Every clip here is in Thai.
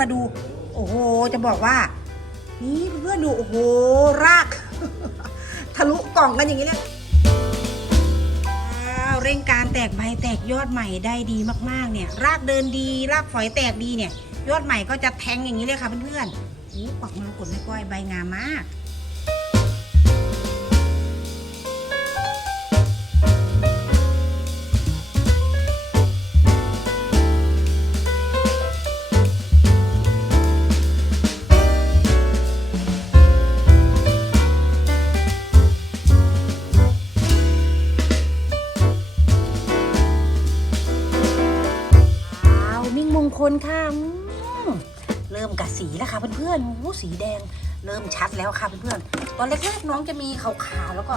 มาดู โอ้โห จะบอกว่า นี่เพื่อนดูโอ้โห ราก ทะลุกล่องกันอย่างนี้เลยว้าวเร่งการแตกใบแตกยอดใหม่ได้ดีมากๆ เนี่ย รากเดินดี รากฝอยแตกดีเนี่ย ยอดใหม่ก็จะแทงอย่างนี้เลยค่ะเพื่อนๆโอ้ปักมรกตไม่ก้อยใบงามมาก คลค่ะ เริ่มกับสีแล้วค่ะเพื่อนๆโอ้สีแดง เริ่มชัดแล้วค่ะเพื่อนๆตอนแรกๆน้องจะมีขาวๆแล้วก็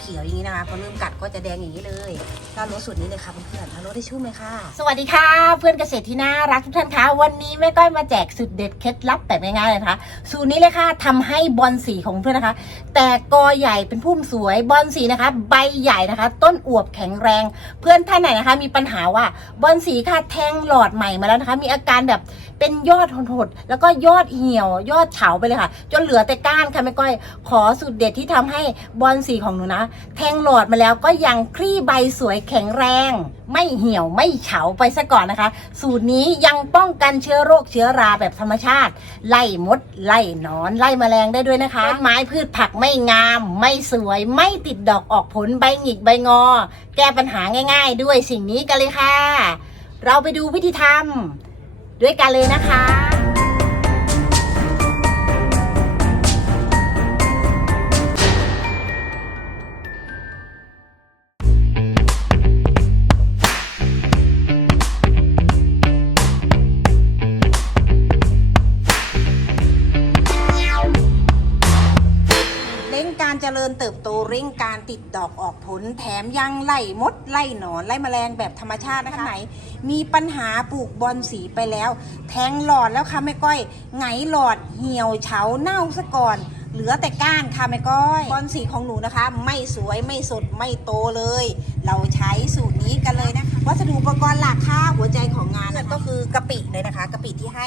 เขียวๆอย่างนี้นะคะพอเริ่มกัดก็จะแดงอย่างนี้เลยถ้ารสสูตรนี้เลยค่ะเพื่อนๆถ้ารสได้ชุ่มเลยค่ะ สวัสดีค่ะเพื่อนเกษตรที่น่ารักทุกท่านคะวันนี้แม่ก้อยมาแจกสูตรเด็ดเคล็ดลับแต่ง่ายๆเลยนะคะ สูตรนี้เลยค่ะทำให้บอลสีของเพื่อนนะคะ แตกกอใหญ่เป็นพุ่มสวยบอลสีนะคะ ใบใหญ่นะคะ ต้นอวบแข็งแรง เพื่อนท่านไหนนะคะ มีปัญหาว่าบอลสีค่ะแทงหลอดใหม่มาแล้วนะคะ มีอาการแบบเป็นยอดหดๆแล้วก็ยอดเหี่ยว ยอดเฉาไปเลยค่ะ จนเหลือแต่ก้านค่ะแม่ก้อย ขอสูตรเด็ดที่ทำให้บอลสีของหนูนะ แทงหลอดมาแล้วก็ยังคลี่ใบสวยแข็งแรง ไม่เหี่ยวไม่เฉาไปซะก่อนนะคะ สูตรนี้ยังป้องกันเชื้อโรคเชื้อราแบบธรรมชาติ ไล่มด ไล่นอน ไล่แมลงได้ด้วยนะคะต้นไม้พืชผักไม่งาม ไม่สวย ไม่ติดดอกออกผลใบหงิกใบงอ แก้ปัญหาง่าย ๆ ด้วยสิ่งนี้กันเลยค่ะ เราไปดูวิธีทำ ด้วยกันเลยนะคะ เจริญเติบโตเร่งการติดดอกออกผลแถมยังไล่มดไล่หนอนไล่แมลงแบบธรรมชาตินะคะไหน มีปัญหาปลูกบอลสีไปแล้ว แทงหลอดแล้วค่ะแม่ก้อย ไงหลอดเหี่ยวเฉาเน่าซะก่อนเหลือแต่ก้านค่ะแม่ก้อยบอลสีของหนูนะคะ ไม่สวยไม่สดไม่โตเลย เราใช้สูตรนี้กันเลยนะคะ วัสดุอุปกรณ์หลักค่ะหัวใจของงานนะคะก็คือกะปิเลยนะคะกะปิที่ให้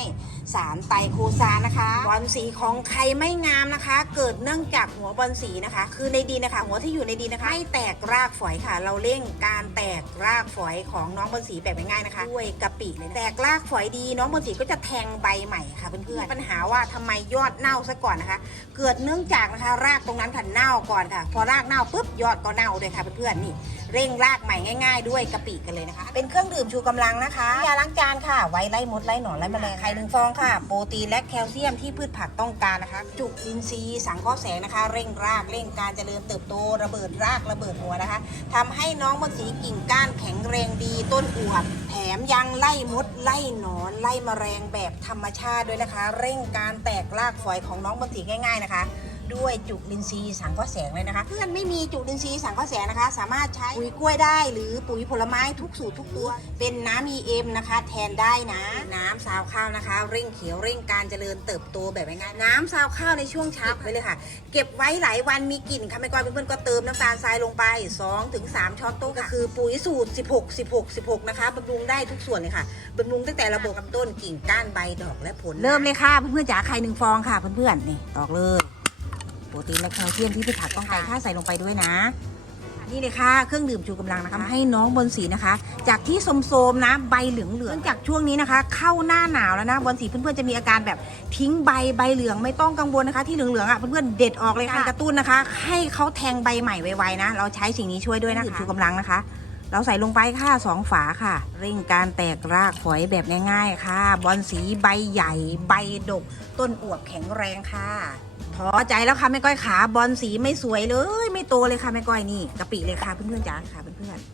สารไตรโคซานนะคะบอลสีของใครไม่งามนะคะ เกิดเนื่องจากหัวบอลสีนะคะ คือในดินนะคะ หัวที่อยู่ในดินนะคะไม่แตกรากฝอยค่ะ เราเร่งการแตกรากฝอยของน้องบอลสีแบบง่ายๆนะคะด้วยกะปิเลยแตกรากฝอยดี น้องบอลสีก็จะแทงใบใหม่ค่ะเพื่อนๆปัญหาว่าทำไมยอดเน่าซะก่อนนะคะ เกิดเนื่องจากนะคะ รากตรงนั้นค่ะเน่าก่อนค่ะ พอรากเน่าปุ๊บยอดก็เน่าเลยค่ะเพื่อนๆนี่เร่งรากใหม่ง่าย ๆ ด้วยกะปิกันเลยนะคะ เป็นเครื่องดื่มชูกำลังนะคะยาล้างจานค่ะไว้ไล่มดไล่หนอนไล่แมลงไข่หนึ่งฟองค่ะ โปรตีนและแคลเซียมที่พืชผักต้องการนะคะ จุลินทรีย์สังเคราะห์แสงนะคะ เร่งรากเร่งการเจริญเติบโตระเบิดรากระเบิดหัวนะคะทำให้น้องบนสีกิ่งก้านแข็งแรงดีต้นอวบแถมยังไล่มดไล่หนอนไล่แมลงแบบธรรมชาติด้วยนะคะ เร่งการแตกรากฝอยของน้องบนสีง่าย ๆนะคะ ด้วยจุลินทรีย์สังเคราะห์แสงเลยนะคะ เพื่อนไม่มีจุลินทรีย์สังเคราะห์แสงนะคะ สามารถใช้ปุ๋ยกล้วยได้ หรือปุ๋ยผลไม้ทุกสูตรทุกตัว เป็นน้ำ EM นะคะ แทนได้นะ น้ำซาวข้าวนะคะ เร่งเขียวเร่งการเจริญเติบโตแบบง่ายๆน้ำซาวข้าวในช่วงเช้าไปเลยค่ะ เก็บไว้หลายวันมีกลิ่นค่ะไม่ก่อนเพื่อนๆก็เติมน้ำตาลทรายลงไป2ถึง3ช้อนโต๊ะก็คือปุ๋ยสูตร 16 16 16 นะคะบำรุงได้ทุกส่วนเลยค่ะบำรุงตั้งแต่ระบบลำต้นกิ่งก้านใบดอกและผล เริ่มเลยค่ะเพื่อนๆจ๋าไข่หนึ่งฟองค่ะเพื่อนๆนี่ตอกเลยโป รตีนและแคลเซียมที่พืชผักต้องการถ้าใส่ลงไปด้วยนะนี่เลยค่ะ เครื่องดื่มชูกำลังนะคะทำให้น้องบนสีนะคะ จากที่โสมๆนะใบเหลืองๆเนื่องจากช่วงนี้นะคะ เข้าหน้าหนาวแล้วนะบนสีเพื่อนๆจะมีอาการแบบทิ้งใบใบเหลืองไม่ต้องกังวลนะคะ ที่เหลืองๆอะเพื่อนๆเด็ดออกเลยค่ะกระตุ้นนะคะ ให้เขาแทงใบใหม่ไวๆนะ เราใช้สิ่งนี้ช่วยด้วยนะคะชูกำลังนะคะ เราใส่ลงไปค่ะสองฝาค่ะ เร่งการแตกรากฝอยแบบง่าย ๆ ค่ะ บอลสีใบใหญ่ ใบดก ต้นอวบแข็งแรงค่ะ ท้อใจแล้วค่ะแม่ก้อยขาบอลสีไม่สวยเลย ไม่โตเลยค่ะแม่ก้อยนี่กะปิเลยค่ะเพื่อนๆจ๋าค่ะเพื่อนๆ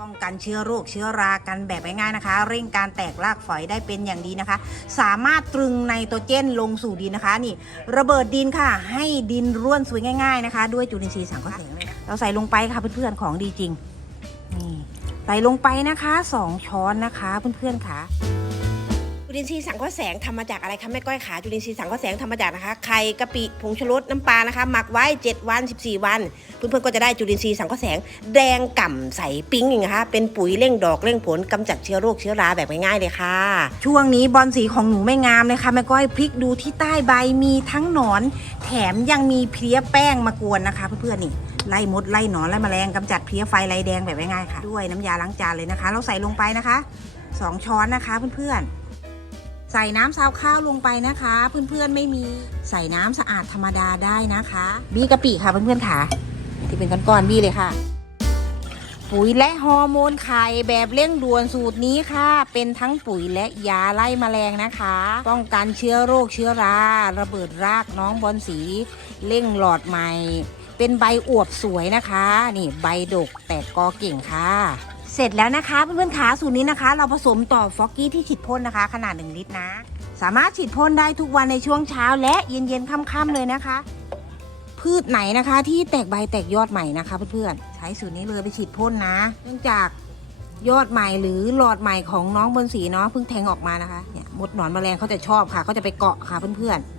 ป้องกันเชื้อโรคเชื้อรากันแบบง่ายๆนะคะ เร่งการแตกรากฝอยได้เป็นอย่างดีนะคะ สามารถตรึงไนโตรเจนลงสู่ดินนะคะ นี่ ระเบิดดินค่ะ ให้ดินร่วนสวยง่าย ๆนะคะ ด้วยจุลินทรีย์สังเคราะห์แสงเราใส่ลงไปค่ะเพื่อนๆของดีจริงนี่ใส่ลงไปนะคะสองช้อนนะคะเพื่อนๆค่ะ ลินทรีย์สังเคราะห์แสงทำมาจากอะไรคะแม่ก้อยขาจุลินทรีย์สังเคราะห์แสงทำมาจากนะคะไข่กะปิผงชูรสน้ำปลานะคะ หมักไว้ 7 วัน 14 วัน เพื่อนๆก็จะได้จุลินทรีย์สังเคราะห์แสงแดงก่ำใสปิ๊งอย่างเงี้ยค่ะเป็นปุ๋ยเร่งดอกเร่งผลกำจัดเชื้อโรคเชื้อราแบบง่ายๆเลยค่ะ ช่วงนี้บอลสีของหนูไม่งามเลยค่ะแม่ก้อยพลิกดูที่ใต้ใบมีทั้งหนอน แถมยังมีเพลี้ยแป้งมากวนนะคะเพื่อนๆนี่ไล่มดไล่หนอนไล่แมลงกำจัดเพลี้ยไฟไลายแดงแบบง่ายๆค่ะ ด้วยน้ำยาล้างจานเลยนะคะ เราใส่ลงไปนะคะสองช้อนนะคะเพื่อนๆ ใส่น้ำซาวข้าวลงไปนะคะ เพื่อนๆไม่มีใส่น้ำสะอาดธรรมดาได้นะคะ บีกะปิค่ะเพื่อนๆค่ะ ที่เป็นก้อนๆบีเลยค่ะ ปุ๋ยและฮอร์โมนไข่แบบเร่งด่วนสูตรนี้ค่ะ เป็นทั้งปุ๋ยและยาไล่แมลงนะคะ ป้องกันเชื้อโรคเชื้อรา ระเบิดรากน้องบอลสีเร่งหลอดใหม่ เป็นใบอวบสวยนะคะ นี่ใบดกแตกกอเก่งค่ะ เสร็จแล้วนะคะเพื่อนๆขาสูตรนี้นะคะ เราผสมต่อฟอกกี้ที่ฉีดพ่นนะคะ ขนาด 1 ลิตรนะ สามารถฉีดพ่นได้ทุกวันในช่วงเช้าและเย็นๆค่ำๆเลยนะคะ พืชไหนนะคะที่แตกใบแตกยอดใหม่นะคะเพื่อนๆใช้สูตรนี้เลยไปฉีดพ่นนะ เนื่องจากยอดใหม่หรือหลอดใหม่ของน้องบนสีเนาะเพิ่งแทงออกมานะคะเนี่ยมดหนอนแมลงเขาจะชอบค่ะเขาจะไปเกาะค่ะเพื่อนๆ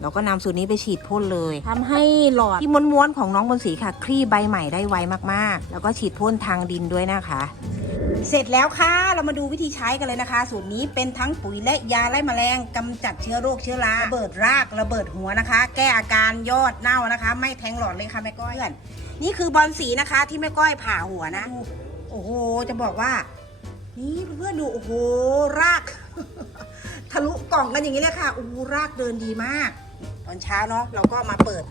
เราก็นำสูตรนี้ไปฉีดพ่นเลยทำให้หลอดที่ม้วนๆของน้องบนสีค่ะ คลี่ใบใหม่ได้ไวมากๆ แล้วก็ฉีดพ่นทางดินด้วยนะคะ เสร็จแล้วค่ะ เรามาดูวิธีใช้กันเลยนะคะ สูตรนี้เป็นทั้งปุ๋ยและยาไล่แมลงกำจัดเชื้อโรคเชื้อราระเบิดรากระเบิดหัวนะคะ แก้อาการยอดเน่านะคะ ไม่แทงหลอดเลยค่ะแม่ก้อยเพื่อนนี่คือบอลสีนะคะที่แม่ก้อยผ่าหัวนะ โอ้โหจะบอกว่า นี่เพื่อนๆดูโอ้โหรากทะลุกล่องกันอย่างนี้เลยค่ะโอ้โหรากเดินดีมากต อนเช้าเนาะเราก็มาเปิด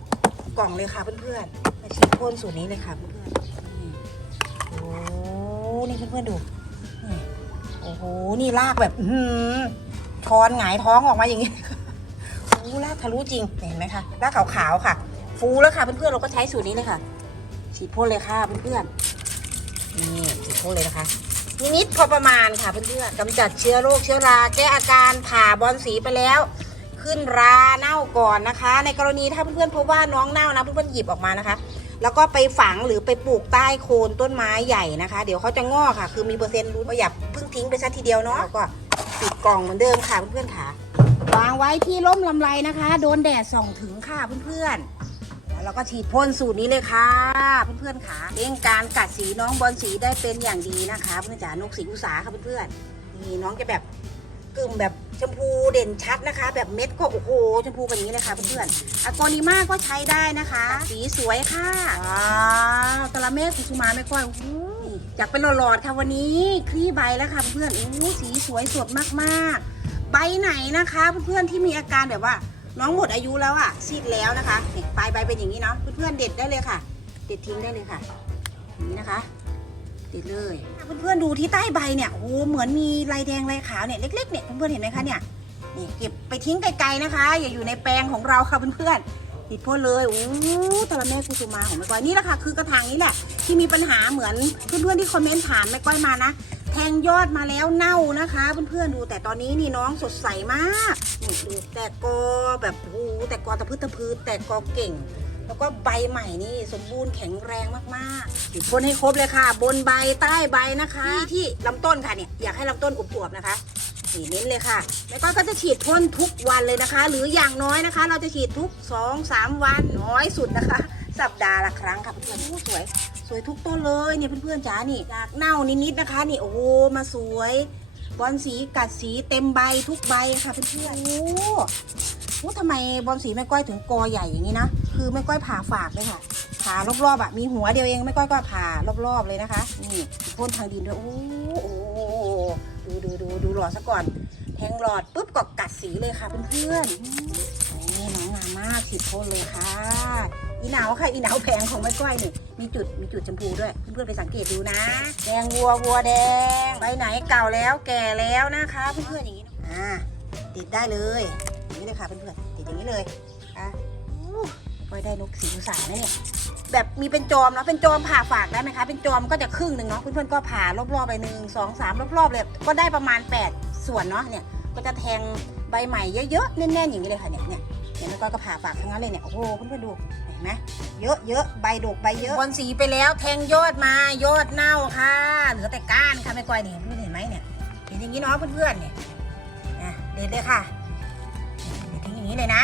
กล่องเลยค่ะเพื่อนๆมาฉีดพ่นสูตรนี้เลยค่ะเพื่อนๆนี่โอ้นี่เพื่อนๆดูโอ้โหนี่รากแบบอื้อหือช้อนหงายท้องออกมาอย่างนี้โอ้รากทะลุจริงเห็นไหมคะรากขาวๆค่ะ ฟูแล้วค่ะเพื่อนๆเราก็ใช้สูตรนี้เลยค่ะฉีดพ่นเลยค่ะเพื่อนๆนี่ฉีดพ่นเลยนะคะนิดๆพอประมาณค่ะเพื่อนๆกำจัดเชื้อโรคเชื้อราแก้อาการผ่าบอลสีไปแล้ว ขึ้นราเน่าก่อนนะคะ ในกรณีถ้าเพื่อนๆพบว่าน้องเน่านะเพื่อนๆหยิบออกมานะคะ แล้วก็ไปฝังหรือไปปลูกใต้โคนต้นไม้ใหญ่นะคะ เดี๋ยวเขาจะงอกค่ะ คือมีเปอร์เซ็นต์รู้ก็อย่าเพิ่งทิ้งไปซะทีเดียวเนาะแล้วก็ปิดกล่องเหมือนเดิมค่ะเพื่อนๆค่ะวางไว้ที่ร่มลำไรนะคะ โดนแดดส่องถึงค่ะเพื่อนๆแล้วเราก็ฉีดพ่นสูตรนี้เลยค่ะ เพื่อนๆค่ะเร่งการกัดสีน้องบอลสีได้เป็นอย่างดีนะคะ เพื่อนจ๋านกสีอุสาค่ะเพื่อนๆนี่น้องจะแบบกึ่มแบบ ชมพูเด่นชัดนะคะ แบบเม็ดก็โอ้โหชมพูแบบนี้เลยค่ะเพื่อนๆอะโกนิมาก็ใช้ได้นะคะ สีสวยค่ะว้าวตะละเมฆกุสุมาไม่ค่อยโอ้โหอยากเป็นหลอดๆค่ะวันนี้คลี่ใบแล้วค่ะเพื่อนๆโอ้โหสีสวยสดมากๆ ใบไหนนะคะ เพื่อนๆที่มีอาการแบบว่า น้องหมดอายุแล้วอะซีดแล้วนะคะนี่ปลายใบเป็นอย่างนี้เนาะเพื่อนๆเด็ดได้เลยค่ะ เด็ดทิ้งได้เลยค่ะอย่างนี้นะคะ เด็ดเลยเพื่อนๆดูที่ใต้ใบเนี่ยโอ้โหเหมือนมีลายแดงลายขาวเนี่ยเล็กๆเนี่ยเพื่อนๆเห็นไหมคะเนี่ยนี่เก็บไปทิ้งไกลๆนะคะ อย่าอยู่ในแปลงของเราค่ะเพื่อนๆติดพ่นเลยโอ้ตะละแม่กุสุมาของแม่ก้อยนี่แหละค่ะคือกระถางนี้แหละที่มีปัญหาเหมือนเพื่อนๆที่คอมเมนต์ถามแม่ก้อยมานะแทงยอดมาแล้วเน่านะคะ เพื่อนๆดูแต่ตอนนี้นี่น้องสดใสมากดูแต่กอแบบโอ้โหแต่กอตะพืดตะพืดแต่กอเก่ง แล้วก็ใบใหม่นี่สมบูรณ์แข็งแรงมากๆฉีดพ่นให้ครบเลยค่ะ บนใบใต้ใบนะคะที่ที่ลำต้นค่ะเนี่ยอยากให้ลำต้นอวบๆนะคะนี่เน้นเลยค่ะ แล้วก็ก็จะฉีดพ่นทุกวันเลยนะคะ หรืออย่างน้อยนะคะ เราจะฉีดทุก 2-3 วันน้อยสุดนะคะ สัปดาห์ละครั้งค่ะเพื่อนๆโอ้สวยสวยทุกต้นเลยเนี่ยเพื่อนๆจ๋านี่จากเน่านิดๆนะคะนี่โอ้โหมาสวยบอลสีกัดสีเต็มใบทุกใบค่ะเพื่อนๆโอ้โหโอ้ทำไมบอลสีแม่ก้อยถึงกอใหญ่อย่างนี้นะ คือแม่ก้อยผ่าฝากเลยค่ะ ผ่ารอบๆอะมีหัวเดียวเองแม่ก้อยก็ผ่ารอบๆเลยนะคะ นี่พ่นทางดินด้วยโอ้โหดูดูดูดูหลอดซะก่อน แทงหลอดปุ๊บก็กัดสีเลยค่ะเพื่อนๆนี่น้องงามมากฉีดพ่นเลยค่ะ อีหนาวค่ะอีหนาวแพงของแม่ก้อยนี่มีจุดมีจุดชมพูด้วยเพื่อนๆไปสังเกตดูนะ แดงวัววัวแดงใบไหนเก่าแล้วแก่แล้วนะคะเพื่อนๆอย่างนี้อ่าติดได้เลยอย่างนี้เลยค่ะเพื่อนๆติดอย่างนี้เลย ก้อยได้นกสีอุสาเนี่ย แบบมีเป็นจอมเนาะเป็นจอมผ่าฝากได้ไหมคะ เป็นจอมก็จะครึ่งหนึ่งเนาะเพื่อนๆก็ผ่ารอบๆไปหนึ่งสองสามรอบๆเลยก็ได้ประมาณ 8 ส่วนเนาะเนี่ยก็จะแทงใบใหม่เยอะๆแน่นๆอย่างนี้เลยค่ะเนี่ยเนี่ยเนี่ยแม่ก้อยก็ผ่าฝากทั้งนั้นเลยเนี่ยโอ้โหเพื่อนๆดูเห็นไหมเยอะเยอะใบดกใบเยอะบอลสีไปแล้วแทงยอดมายอดเน่าค่ะเหลือแต่ก้านค่ะแม่ก้อยเนี่ยเพื่อนเห็นไหมเนี่ยเห็นอย่างนี้เนาะเพื่อนๆเนี่ยอะแด็ดเลยค่ะเด็ดทิ้งอย่างนี้เลยนะ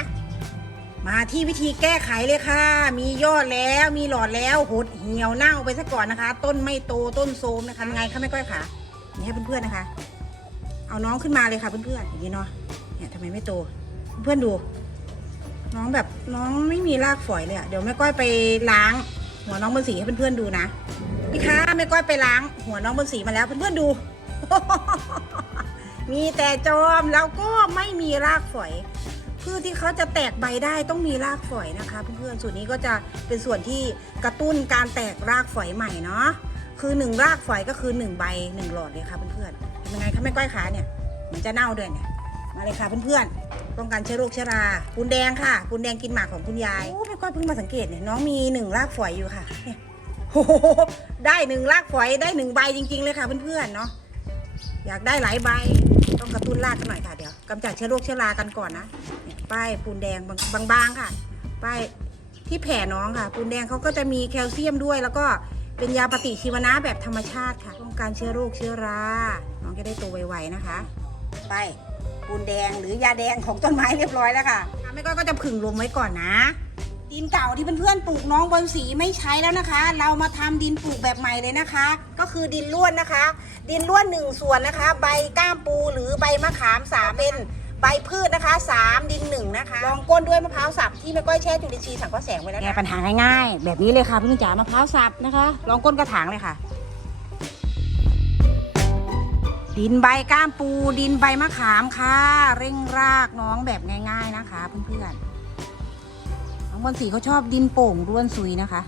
มาที่วิธีแก้ไขเลยค่ะ มียอดแล้วมีหลอดแล้วหดเหี่ยวเน่าไปซะก่อนนะคะ ต้นไม่โตต้นโทรมนะคะยังไงคะแม่ก้อยค่ะนี่ให้เพื่อนๆนะคะ เอาน้องขึ้นมาเลยค่ะเพื่อนๆอย่างนี้เนาะเนี่ยทำไมไม่โต เพื่อนๆดู น้องแบบน้องไม่มีรากฝอยเลยอะเดี๋ยวแม่ก้อยไปล้าง หัวน้องบนสีให้เพื่อนๆดูนะพี่คะแม่ก้อยไปล้าง หัวน้องบนสีมาแล้วเพื่อนๆดู มีแต่จอมแล้วก็ไม่มีรากฝอย พืชที่เขาจะแตกใบได้ต้องมีรากฝอยนะคะเพื่อนๆส่วนนี้ก็จะเป็นส่วนที่กระตุ้นการแตกรากฝอยใหม่เนาะคือหนึ่งรากฝอยก็คือหนึ่งใบหนึ่งหลอดเลยค่ะเพื่อนๆเป็นยังไงคะแม่ก้อยขาเนี่ยมันจะเน่าด้วยเนี่ยมาเลยค่ะเพื่อนๆป้องกันเชื้อโรคเชื้อราปูนแดงค่ะปูนแดงกินหมากของคุณยายโอ้แม่ก้อยเพิ่งมาสังเกตเนี่ยน้องมีหนึ่งรากฝอยอยู่ค่ะเนี่ยโอ้โหได้หนึ่งรากฝอยได้หนึ่งใบจริง ๆ เลยค่ะเพื่อนๆเนาะอยากได้หลายใบต้องกระตุ้นรากกันหน่อยค่ะเดี๋ยวกำจัดเชื้อโรคเชื้อรากันก่อนนะ ป้ายปูนแดงบางบางๆค่ะ ป้ายที่แผ่น้องค่ะ ปูนแดงเขาก็จะมีแคลเซียมด้วย แล้วก็เป็นยาปฏิชีวนะแบบธรรมชาติค่ะป้องกันเชื้อโรคเชื้อรา น้องจะได้โตไวๆนะคะ ไปปูนแดงหรือยาแดงของต้นไม้เรียบร้อยแล้วค่ะแม่ก้อยก็จะผึ่งลมไว้ก่อนนะ ดินเก่าที่เพื่อนๆปลูกน้องบนสีไม่ใช้แล้วนะคะ เรามาทำดินปลูกแบบใหม่เลยนะคะ ก็คือดินล้วนนะคะ ดินล้วนหนึ่งส่วนนะคะ ใบก้ามปูหรือใบมะขามสาเป็น ใบพืชนะคะ 3 ดินหนึ่งนะคะรองก้นด้วยมะพร้าวสับที่แม่ก้อยแช่จุลินทรีย์สังเคราะห์แสงไว้แล้วแก้ปัญหาง่ายๆ แบบนี้เลยค่ะพี่จ๋ามะพร้าวสับนะคะรองก้นกระถางเลยค่ะ ดินใบก้ามปู ดินใบมะขามค่ะ เร่งรากน้องแบบง่าย ๆนะคะ เพื่อนๆน้องบนสีเขาชอบดินโป่งร่วนซุยนะคะ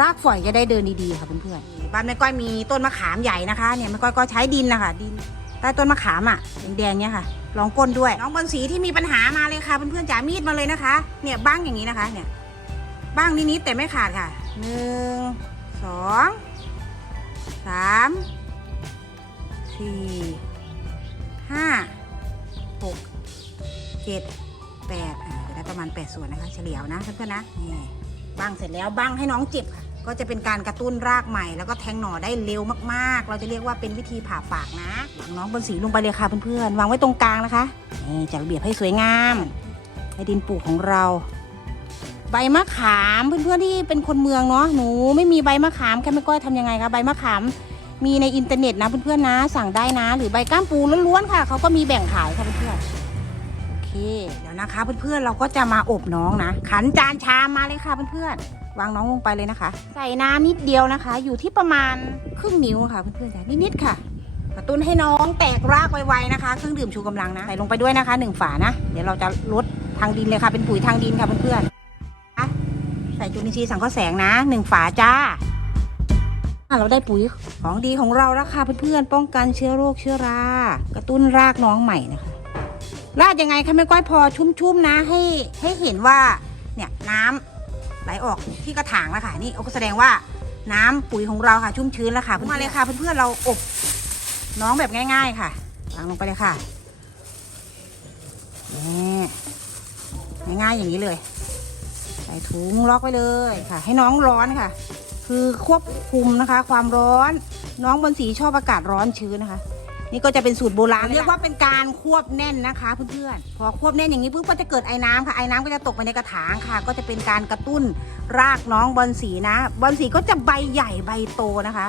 รากฝอยจะได้เดินดีๆค่ะเพื่อนๆบ้านแม่ก้อยมีต้นมะขามใหญ่นะคะเนี่ยแม่ก้อยก็ใช้ดินนะคะดิน ใต้ต้นมะขามอะแดงๆเนี่ยค่ะลองก้นด้วย น้องบอลสีที่มีปัญหามาเลยค่ะเพื่อนๆจ๋ามีดมาเลยนะคะ เนี่ยบ้างอย่างนี้นะคะ เนี่ย บ้างนิดๆแต่ไม่ขาดค่ะหนึ่งสองสามสี่ห้าหกเจ็ดแปดอ่าจะได้ประมาณแปดส่วนนะคะ เฉลี่ยเอานะเพื่อนๆนะนี่บ้างเสร็จแล้วบ้างให้น้องเจ็บค่ะ ก็จะเป็นการกระตุ้นรากใหม่ แล้วก็แทงหน่อได้เร็วมากๆ เราจะเรียกว่าเป็นวิธีผ่าฝากนะวางน้องบนสีลงไปเลยค่ะเพื่อนๆวางไว้ตรงกลางนะคะนี่จัดระเบียบให้สวยงามให้ดินปลูกของเรา ใบมะขามเพื่อนๆที่เป็นคนเมืองเนาะหนูไม่มีใบมะขามแค่ไม่ก้อยทำยังไงคะใบมะขามมีในอินเทอร์เน็ตนะเพื่อนๆนะ สั่งได้นะ หรือใบก้ามปูล้วนๆค่ะเขาก็มีแบ่งขายค่ะเพื่อนๆโอเคเดี๋ยวนะคะเพื่อนๆเราก็จะมาอบน้องนะ ขันจานชามมาเลยค่ะเพื่อนๆ วางน้องลงไปเลยนะคะ ใส่น้ำนิดเดียวนะคะ อยู่ที่ประมาณครึ่งนิ้วค่ะเพื่อนๆจ้ะนิดๆค่ะกระตุ้นให้น้องแตกรากไวๆนะคะเครื่องดื่มชูกำลังนะใส่ลงไปด้วยนะคะหนึ่งฝานะเดี๋ยวเราจะลดทางดินเลยค่ะ เป็นปุ๋ยทางดินค่ะเพื่อนๆใส่จุลินทรีย์สังเคราะห์แสงนะหนึ่งฝาจ้าเราได้ปุ๋ยของดีของเราแล้วค่ะเพื่อนๆป้องกันเชื้อโรคเชื้อรากระตุ้นรากน้องใหม่นะคะราดยังไงคะแม่ก้อยพอชุ่มๆนะให้ให้เห็นว่าเนี่ยน้ำ ไหลออกที่กระถางแล้วค่ะนี่ก็แสดงว่าน้ำปุ๋ยของเราค่ะ ชุ่มชื้นแล้วค่ะมาเลยค่ะเพื่อนๆเราอบน้องแบบง่าย ๆค่ะวางลงไปเลยค่ะนี่ง่ายๆอย่างนี้เลย ใส่ถุงล็อกไว้เลยค่ะ ให้น้องร้อนค่ะ คือควบคุมนะคะ ความร้อนน้องบนสีชอบอากาศร้อนชื้นนะคะ นี่ก็จะเป็นสูตรโบราณเรียกว่าเป็นการควบแน่นนะคะเพื่อนๆพอควบแน่นอย่างนี้ปุ๊บก็จะเกิดไอ้น้ำค่ะไอ้น้ำก็จะตกไปในกระถางค่ะ ก็จะเป็นการกระตุ้นรากน้องบอลสีนะ บอลสีก็จะใบใหญ่ใบโตนะคะ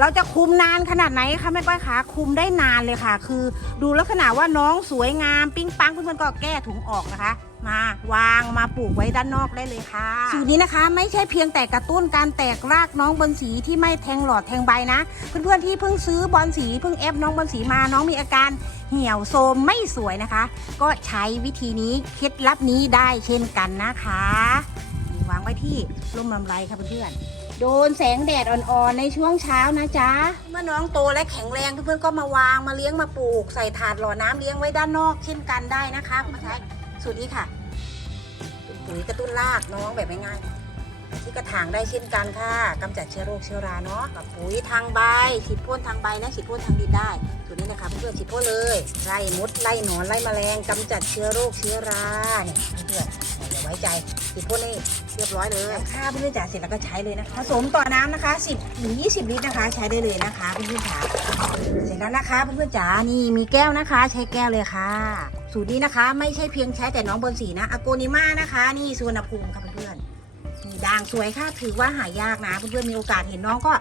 เราจะคุมนานขนาดไหนคะแม่ก้อยคะคุมได้นานเลยค่ะ คือ ดูลักษณะว่าน้องสวยงาม ปิ้งปังเพื่อนๆก็แก้ถุงออกนะคะ มาวางมาปลูกไว้ด้านนอกได้เลยค่ะ สูตรนี้นะคะไม่ใช่เพียงแต่กระตุ้นการแตกรากน้องบอลสีที่ไม่แทงหลอดแทงใบนะ เพื่อนๆที่เพิ่งซื้อบอลสีเพิ่งเอฟน้องบอลสีมาน้องมีอาการเหี่ยวโทรมไม่สวยนะคะ ก็ใช้วิธีนี้เคล็ดลับนี้ได้เช่นกันนะคะนี่วางไว้ที่ร่มลำไรค่ะเพื่อนๆ โดนแสงแดดอ่อนๆ ในช่วงเช้านะจ๊ะ เมื่อน้องโตและแข็งแรงเพื่อนๆก็มาวางมาเลี้ยงมาปลูก ใส่ถาดหล่อน้ำเลี้ยงไว้ด้านนอกเช่นกันได้นะคะมาใช้สูตรนี้ค่ะเปุ๋ยกระตุ้นรากน้องแบบง่ายๆที่กระถางได้เช่นกันค่ะกำจัดเชื้อโรคเชื้อราเนาะกับปุ๋ยทางใบฉีดพ่นทางใบและฉีดพ่นทางดินได้สูตรนี้นะคะเพื่อนๆฉีดพ่นเลยไล่มดไล่หนอนไล่แมลงกำจัดเชื้อโรคเชื้อราเนี่ยเพื่อนอย่าไว้ใจติดพ่นนี่เรียบร้อยเลยค่าเพื่อนๆจ๋าเสร็จแล้วก็ใช้เลยนะคะผสมต่อน้ำนะคะ 10ถึง20 ลิตรนะคะ ใช้ได้เลยนะคะเพื่อนๆจ๋าเสร็จแล้วนะคะเพื่อนๆจ๋านี่มีแก้วนะคะ ใช้แก้วเลยค่ะ สูตรนี้นะคะ ไม่ใช่เพียงใช้แต่น้องบนสีนะอโกนิมานะคะ นี่สุวรรณภูมิค่ะเพื่อนๆนี่ด่างสวยค่ะถือว่าหายากนะเพื่อนๆมีโอกาสเห็นน้องก็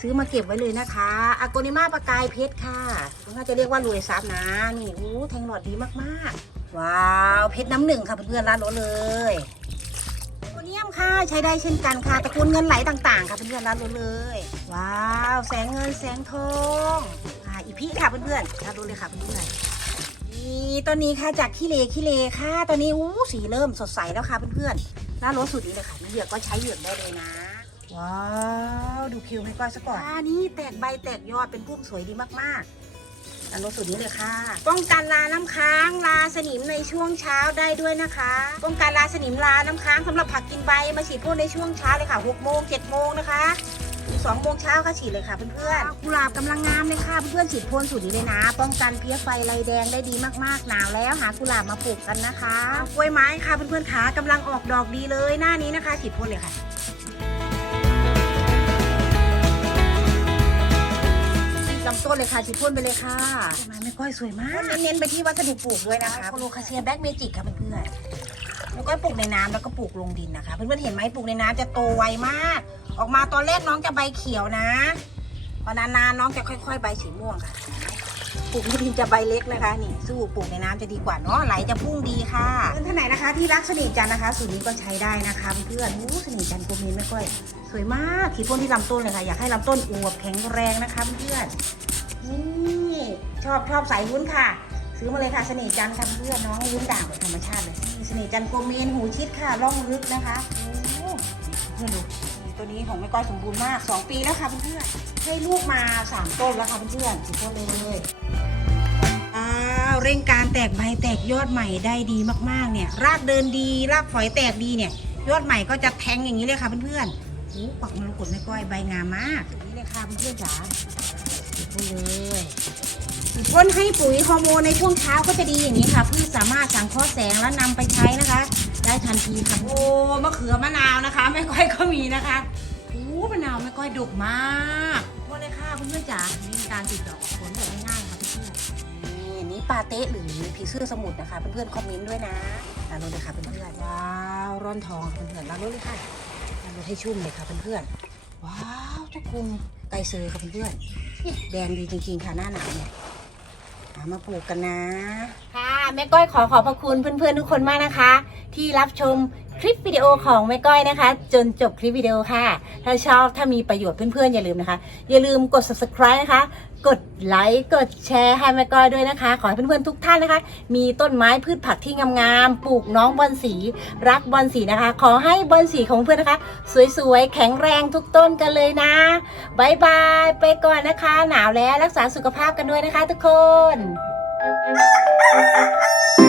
ซื้อมาเก็บไว้เลยนะคะอากนิมาประกายเพชรค่ะน่าจะเรียกว่ารวยทรัพย์นะนี่อู้แทงหลอดดีมากๆ ว้าวเพชรน้ำหนึ่งค่ะเพื่อนๆร้านรถเลยโอเนียมค่ะใช้ได้เช่นกันค่ะตะกูลเงินไหลต่างๆ ค่ะเพื่อนๆร้านรถเลย ว้าว แสงเงินแสงทองอ่าอีพีค่ะเพื่อนๆร้านรถเลยค่ะเพื่อนๆ ตอนนี้ค่ะจากขี้เลขี้เลค่ะ ตอนนี้อู้สีเริ่มสดใสแล้วค่ะเพื่อนๆร้านรถสุดนี้เลยค่ะมีเหยือกก็ใช้เหยือกได้เลยนะ ว้าว ดูคิวไม่ก้อยซะก่อนอ่านี่แตกใบแตกยอดเป็นพุ่มสวยดีมากๆอันรถสุดนี้เลยค่ะ ป้องกันลาน้ำค้างลาสนิมในช่วงเช้าได้ด้วยนะคะ ป้องกันลาสนิมลาน้ำค้างสำหรับผักกินใบมาฉีดพ่นในช่วงเช้าเลยค่ะ6โมง7โมงนะคะ สองโมงเช้าก็ฉีดเลยค่ะเพื่อนๆกุหลาบกำลังงามเลยค่ะเพื่อนๆฉีดพ่นสูตรนี้เลยนะ ป้องกันเพี้ยไฟลายแดงได้ดีมากๆหนาวแล้วหากุหลาบมาปลูกกันนะคะกล้วยไม้ค่ะเพื่อนๆขากำลังออกดอกดีเลยหน้านี้นะคะ ฉีดพ่นเลยค่ะลำต้นเลยค่ะฉีดพ่นไปเลยค่ะไม้ไม่ก้อยสวยมากเน้นๆไปที่วัสดุปลูกด้วยนะคะโคโลคาเซียแบ็กเมจิกค่ะเพื่อนๆแล้วก็ปลูกในน้ำแล้วก็ปลูกลงดินนะคะ เพื่อนๆเห็นไหมปลูกในน้ำจะโตไวมาก ออกมาตอนแรกน้องจะใบเขียวนะพอนานๆน้องจะค่อย ๆ ใบสีม่วงค่ะปลูกในดินจะใบเล็กนะคะนี่สู้ปลูกในน้ำจะดีกว่าเนาะไหลจะพุ่งดีค่ะเพื่อนท่านไหนนะคะ ที่รักสนิทจันนะคะสูตรนี้ก็ใช้ได้นะคะเพื่อนๆโอ้สนิทจันโกเมนไม่ค่อย สวยมากขีดพ่นที่ลำต้นเลยค่ะอยากให้ลำต้นอวบแข็งแรงนะคะเพื่อนนี่ชอบชอบสายวุ้นค่ะ ซื้อมาเลยค่ะเสน่ห์จันทร์ค่ะเพื่อนน้องวุ้นด่างแบบธรรมชาติเลยเสน่ห์จันโกเมนหูชิดค่ะร่องลึกนะคะโอ้เพื่อนดู ตัวนี้ของแม่ก้อยสมบูรณ์มาก 2 ปีแล้วค่ะเพื่อนๆให้ลูกมา 3 ต้นแล้วค่ะเพื่อนๆสิต้นเลยอ้าวเร่งการแตกใบแตกยอดใหม่ได้ดีมากๆเนี่ย รากเดินดี รากฝอยแตกดีเนี่ย ยอดใหม่ก็จะแทงอย่างนี้เลยค่ะเพื่อนๆโอ้ปักมรกตไม่ก้อยใบงามมากนี่เลยค่ะเพื่อนๆจ๋าติดพ่นเลยติดพ่นให้ปุ๋ยฮอร์โมนในช่วงเช้าก็จะดีอย่างนี้ค่ะพืชสามารถสังเคราะห์แสงและนำไปใช้นะคะ ได้ทันทีค่ะ โอ้มะเขือมะนาวนะคะแม่ก้อยก็มีนะคะโอ้มะนาวแม่ก้อยดกมากพ่นเลยค่ะเพื่อนๆจ๋านี่การติดดอกผลแบบง่ายๆค่ะเพื่อนนี่นนี้ปาเต้หรือผีเสื้อสมุทรนะคะ เพื่อนๆคอมเมนต์ด้วยนะตามรถเลยค่ะเพื่อนๆว้าวร่อนทองค่ะเพื่อนๆตามรถเลยค่ะทำรถให้ชุ่มเลยค่ะเพื่อนๆว้าวเจ้าคุณไก่เซยค่ะเพื่อนๆแดงดีจริงๆค่ะหน้าหนาวเนี่ยามาปลูกกันนะ ค่ะแม่ก้อยขอขอบพระคุณเพื่อนๆทุกคนมากนะคะ ที่รับชมคลิปวิดีโอของแม่ก้อยนะคะ จนจบคลิปวิดีโอค่ะ ถ้าชอบถ้ามีประโยชน์เพื่อนๆอย่าลืมนะคะ อย่าลืมกด subscribe นะคะ กดไลค์กดแชร์ให้แม่ก้อยด้วยนะคะ ขอให้เพื่อนๆทุกท่านนะคะ มีต้นไม้พืชผักที่งามๆปลูกน้องบอลสี รักบอลสีนะคะ ขอให้บอลสีของเพื่อนนะคะ สวยๆ แข็งแรงทุกต้นกันเลยนะบายบายไปก่อนนะคะ หนาวแล้วรักษาสุขภาพกันด้วยนะคะ ทุกคน Thank you.